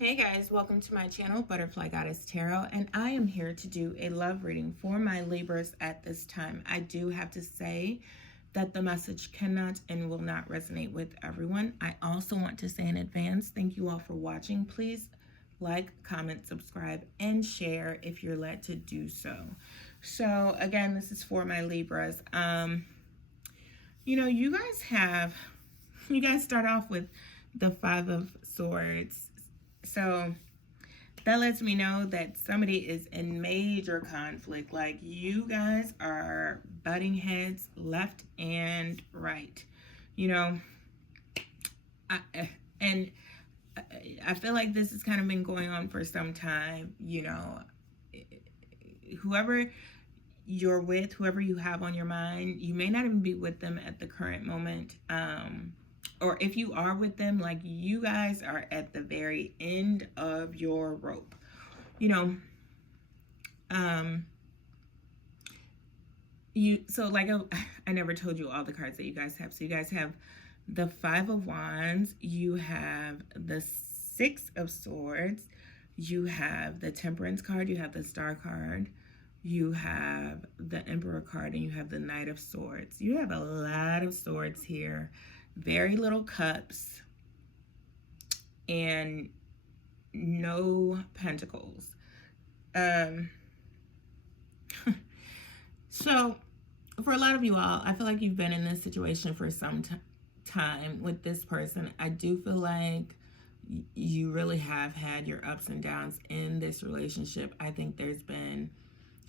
Hey guys, welcome to my channel, Butterfly Goddess Tarot, and I am here to do a love reading for my Libras at this time. I do have to say that the message cannot and will not resonate with everyone. I also want to say in advance, thank you all for watching. Please like, comment, subscribe, and share if you're led to do so. So again, this is for my Libras. You guys start off with the Five of Swords. So that lets me know that somebody is in major conflict. Like, you guys are butting heads left and right. I feel like this has kind of been going on for some time. Whoever you're with, whoever you have on your mind, you may not even be with them at the current moment. Or if you are with them, like, you guys are at the very end of your rope. I never told you all the cards that you guys have. So you guys have the Five of Wands, you have the Six of Swords, you have the Temperance card, you have the Star card, you have the Emperor card, and you have the Knight of Swords. You have a lot of swords here. Very little cups and no pentacles. So for a lot of you all, I feel like you've been in this situation for some time with this person. I do feel like you really have had your ups and downs in this relationship. I think there's been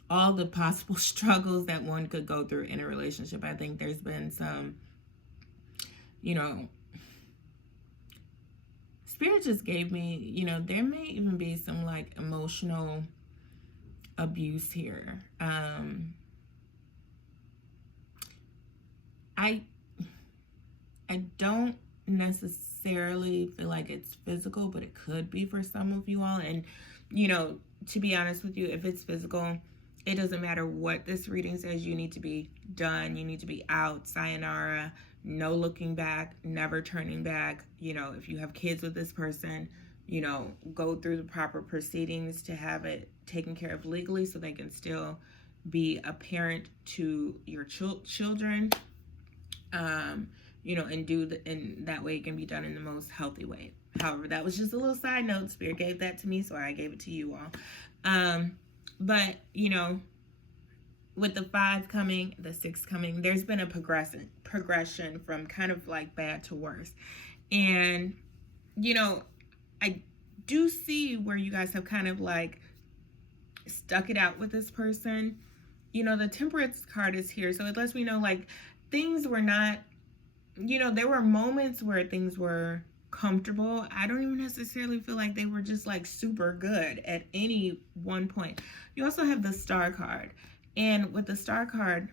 all the possible struggles that one could go through in a relationship. I think there's been some, Spirit just gave me, there may even be some like emotional abuse here. I don't necessarily feel like it's physical, but it could be for some of you all. And, to be honest with you, if it's physical, it doesn't matter what this reading says. You need to be done. You need to be out. Sayonara. No looking back. Never turning back. If you have kids with this person, go through the proper proceedings to have it taken care of legally so they can still be a parent to your children. And that way it can be done in the most healthy way. However, that was just a little side note. Spirit gave that to me, so I gave it to you all. But with the 5 coming, the 6 coming, there's been a progression from kind of like bad to worse. And, I do see where you guys have kind of like stuck it out with this person. The Temperance card is here, so it lets me know like things were not, there were moments where things were comfortable. I don't even necessarily feel like they were just like super good at any one point. You also have the Star card, and with the Star card,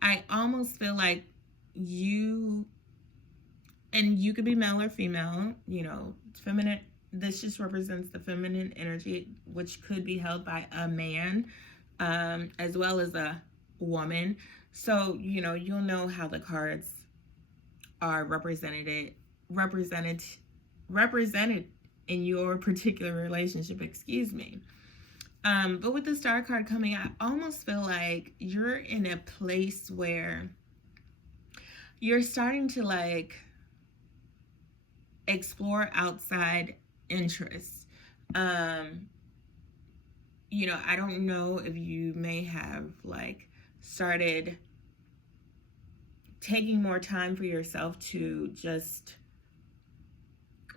I almost feel like you could be male or female, feminine. This just represents the feminine energy, which could be held by a man, as well as a woman. So, you'll know how the cards are represented in your particular relationship, excuse me. But with the Star card coming, I almost feel like you're in a place where you're starting to like explore outside interests. I don't know if you may have like started taking more time for yourself to just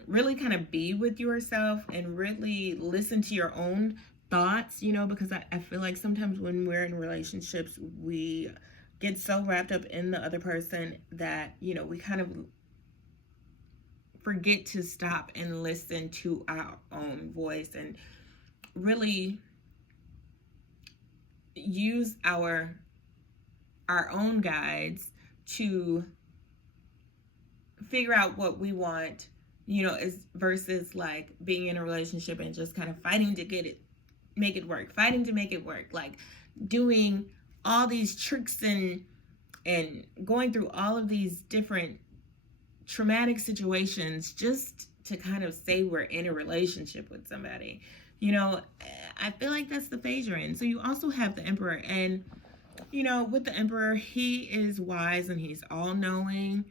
really kind of be with yourself and really listen to your own thoughts, because I feel like sometimes when we're in relationships, we get so wrapped up in the other person that, we kind of forget to stop and listen to our own voice and really use our own guides to figure out what we want, is versus like being in a relationship and just kind of fighting to make it work, like doing all these tricks and going through all of these different traumatic situations just to kind of say we're in a relationship with somebody. You know, I feel like that's the phase you're in. So you also have the Emperor, and you know, with the Emperor, he is wise and he's all knowing.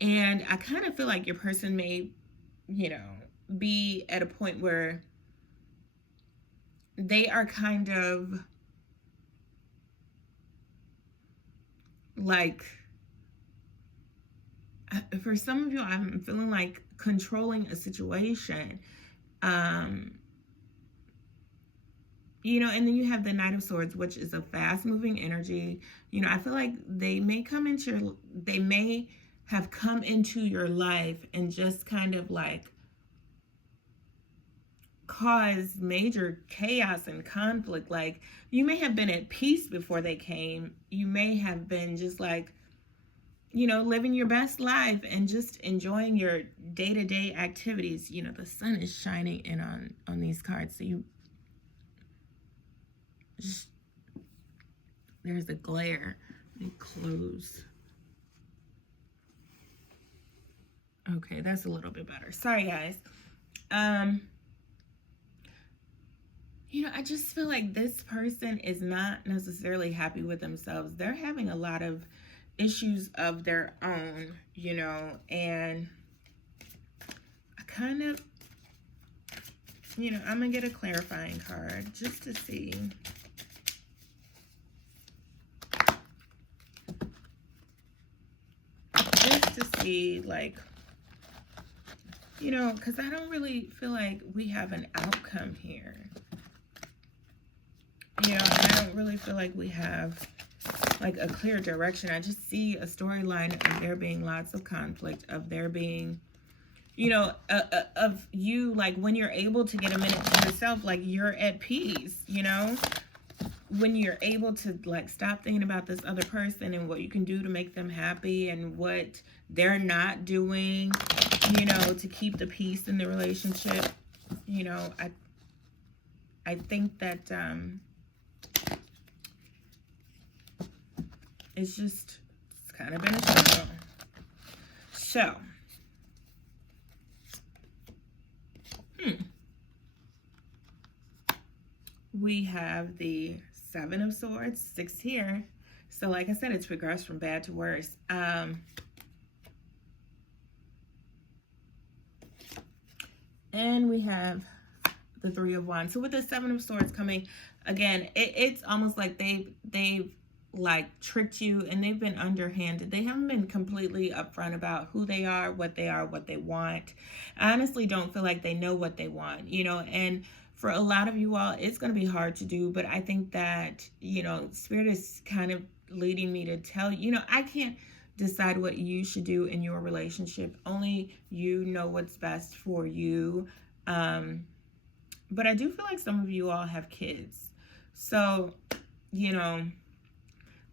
And I kind of feel like your person may, you know, be at a point where they are kind of like, for some of you, I'm feeling like controlling a situation. You know, and then you have the Knight of Swords, which is a fast moving energy. You know, I feel like they may have come into your life and just kind of like cause major chaos and conflict. Like, you may have been at peace before they came. You may have been just like, you know, living your best life and just enjoying your day-to-day activities. You know, the sun is shining in on these cards, so you just, there's a glare. Let me close. Okay, that's a little bit better. Sorry, guys. You know, I just feel like this person is not necessarily happy with themselves. They're having a lot of issues of their own, you know, and I kind of, you know, I'm going to get a clarifying card just to see. Just to see, like, you know, because I don't really feel like we have an outcome here. You know, I don't really feel like we have like a clear direction. I just see a storyline of there being lots of conflict, of there being, you know, of you, like, when you're able to get a minute to yourself, like, you're at peace, you know, when you're able to like stop thinking about this other person and what you can do to make them happy and what they're not doing, you know, to keep the peace in the relationship. You know, I think that it's kind of been a struggle. So, we have the Seven of Swords, 6 here. So like I said, it's progressed from bad to worse. And we have the Three of Wands. So with the Seven of Swords coming, again, it's almost like they've like tricked you and they've been underhanded. They haven't been completely upfront about who they are, what they want. I honestly don't feel like they know what they want, you know, and for a lot of you all, it's going to be hard to do, but I think that, you know, Spirit is kind of leading me to tell you, you know, I can't decide what you should do in your relationship. Only you know what's best for you. But I do feel like some of you all have kids. So, you know,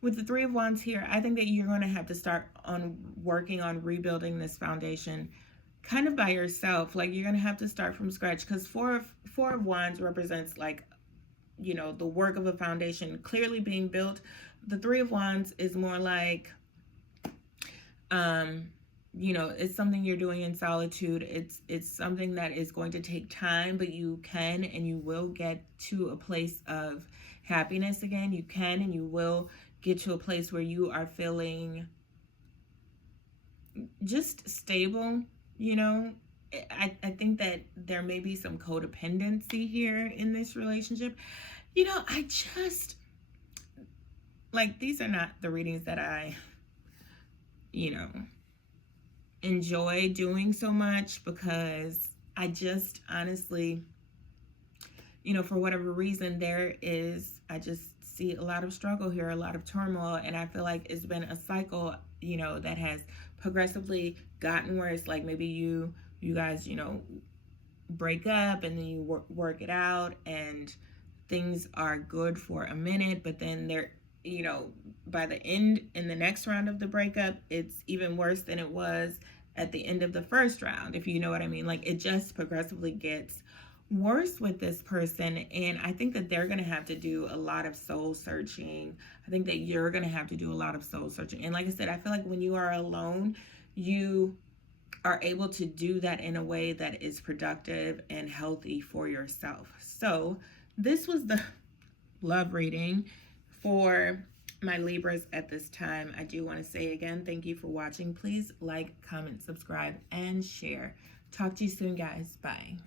with the Three of Wands here, I think that you're going to have to start on working on rebuilding this foundation kind of by yourself. Like, you're going to have to start from scratch, because Four of Wands represents, like, you know, the work of a foundation clearly being built. The Three of Wands is more like, you know, it's something you're doing in solitude. It's something that is going to take time, but you can and you will get to a place of happiness again. You can and you will get to a place where you are feeling just stable, you know. I think that there may be some codependency here in this relationship. You know, I just, like, these are not the readings that I, you know, enjoy doing so much, because I just honestly, you know, for whatever reason, I just see a lot of struggle here, a lot of turmoil, and I feel like it's been a cycle, you know, that has progressively gotten worse. Like, maybe you guys, you know, break up and then you work it out and things are good for a minute, but then they're, you know, by the end, in the next round of the breakup, it's even worse than it was at the end of the first round, if you know what I mean. Like, it just progressively gets worse with this person, and I think that they're going to have to do a lot of soul searching. I think that you're going to have to do a lot of soul searching. And like I said, I feel like when you are alone, you are able to do that in a way that is productive and healthy for yourself. So this was the love reading for my Libras at this time. I do want to say again, thank you for watching. Please like, comment, subscribe, and share. Talk to you soon, guys. Bye.